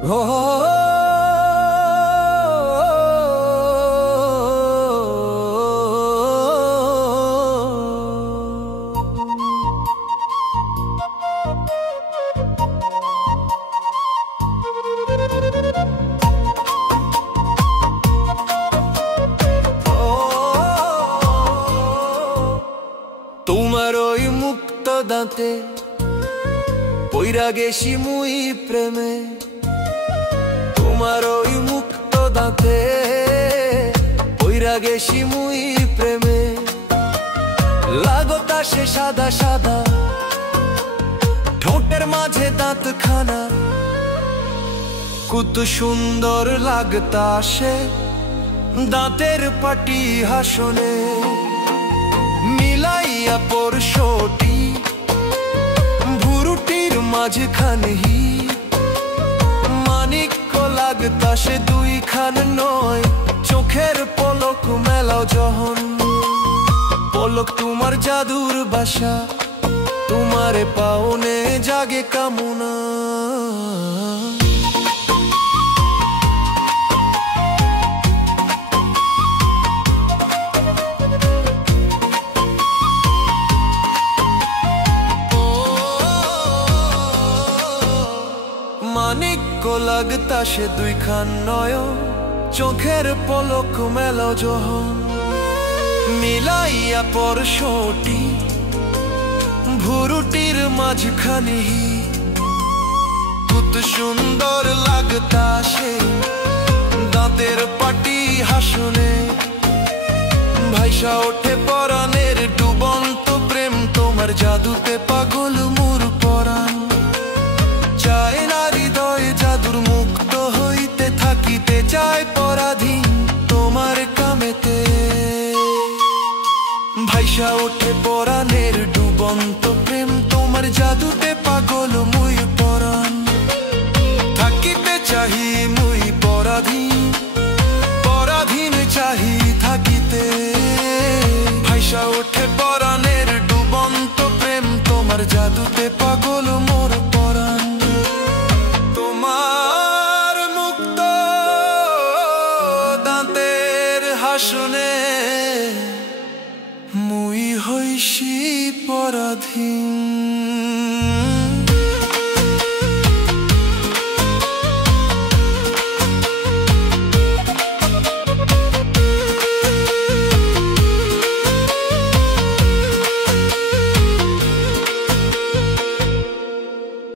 তোমার ওই মুক্ত দাঁতে পইরা গেছি মুই প্রেমে, তোমার ওই মুক্ত দাঁতে পইরা গেছি মুই প্রেমে। লাগতা সে সাদা সাদা, ঠোঁটের মাঝে দাঁত খানা, কত সুন্দর লাগতা সে দাঁতের পাটি হাসনে। মিলাইয়া পরশটি ভুরুটির মাঝখানে মানিক্য লাগতা সে দুইখান নয়, চোখের পলক মেলাও যখন। পলক তোমার জাদুর বাসা, তোমারে পাওনে জাগে কামনা। মানিক্য লাগতা সে দুইখান নয়ন, চোখের পলক মেলাও যখন। মিলাইয়া পরশটি ভুরুটির মাঝখানে কত সুন্দর লাগতা সে দাঁতের পাটি হাসনে। ভাইসা ওঠে পরাণের ডুবন্ত প্রেম, তোমার জাদুতে পাগল মোর পরাণ। চায় না হৃদয় জাদুর মুক্ত হইতে, থাকিতে চায় পরাধীন তোমার কামেতে। ভাইসা ওঠে পরাণের ডুবন্ত প্রেম, তোমার জাদুতে